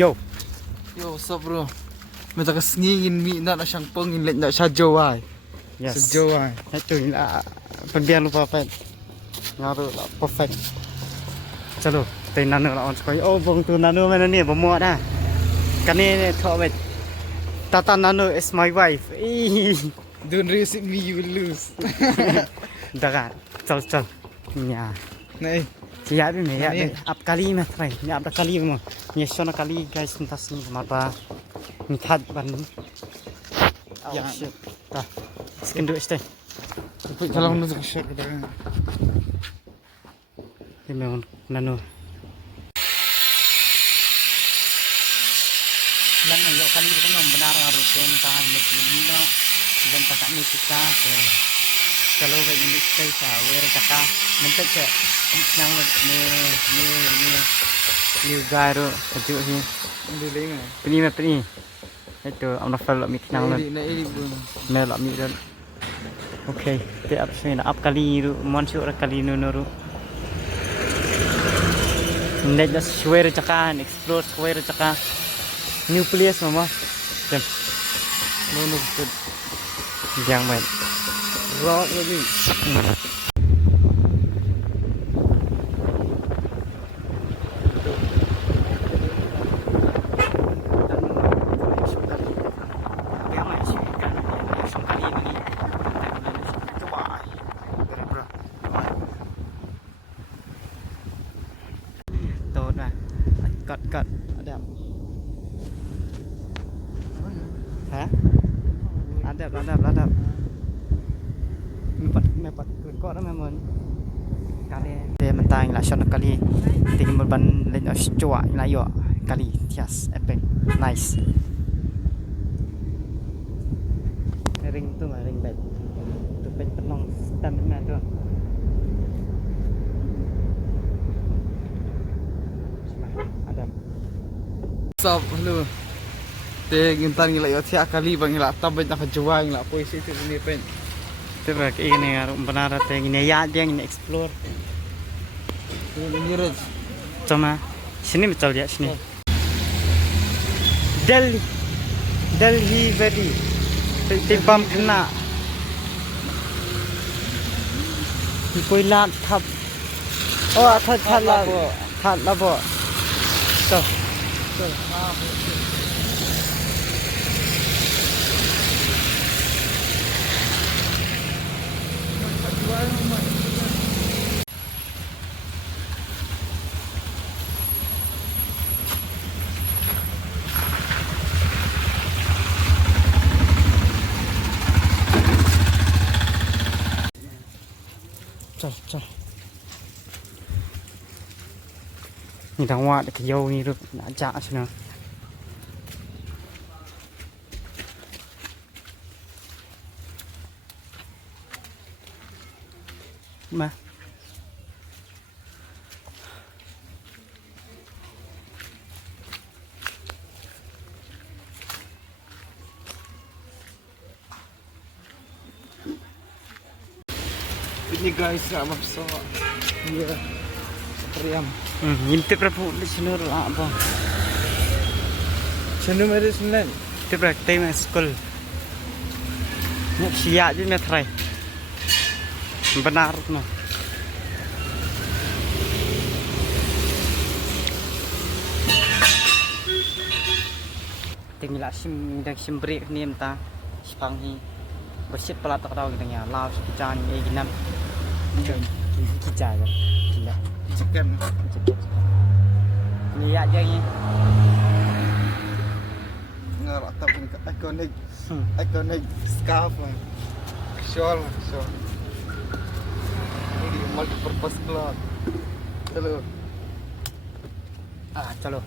Yo. Yo, what's up bro? Minta kesengingin mi nak siyang pengin let nak siya jawai. Yes. Sejawai. Itu lah. Pembiar lupa pen. Ngaruh lah perfect. Chalo, tay nano lah on sekali. Oh, bong tu nano mana ni? Bermuat dah. Kan ni thok wet. Tata Nano is my wife. Don't risk me, you will lose. Dah kan? Chal. Ya. Nah, Siap ni ya. Up kali mah try. Ni up kali mo. Ni sona kali guys entas ni mapa. Ni that ban. Ya. Dah. Skin do stay. kalau nak shot kita. Ni memang Nano. Lan yo kali ko ngam benar harus tenta ni no dan pakai ni kita ke kalau ke ini stay sa where kata mentek ke nang ni garo kaju hi Boleh ngah. Peni itu amna fel mi nang Nah, ini bro. mel mi dan okay te up sini up kali ru monsu kali no ru net just where caka explore where caka new place mama dem No, good. yang main Rock lagi. tốt mà cận đẹp hả đẹp mẹ bật có đó mẹ muốn kali mình tang là chọn kali tìm một ban lên ở chùa là yo kali yes epic nice ring tu mà ring bed tu bed penong stand mẹ tu ada What's up? Hello. Te gintan ngila yo tiak kali bang ngila tabet nak jawai ngila poisi itu ni pen. tu berarti ini benar te ini ya dia ini explore Ini red. cuma sini betul ya sini Delhi very timbam kena koi lat thap oh that la bo so Chal. Ni thằng hoa để cái dâu ni được đã chạ chứ nào. Mà. Ini guys, apa so? Iya. Priam. Nhìn tiếp ra phụ đi xin được ạ bông. Channel mere sunan. Tiếp ra tay mà school. Nhắc xia chứ mẹ thầy. Benar no. Tinggal sim break ni entah sepang hi bersih pelat tak tahu kita lao sekitar ni ginam kita je tidak Chicken. lihat je ni Nggak tahu ni iconic scarf. Shawl. Ini multi-purpose cloth. Hello. Chalo.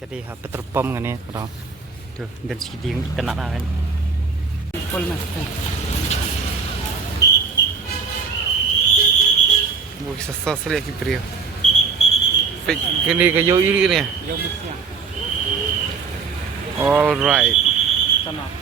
Jadi petrol pump kan ni, bro. Tu dan siding kita nak kan. Full mas. Mau kisah sasal lagi pria. Fake kini kayu ini kan ya. Yo musnya. All right. Sama.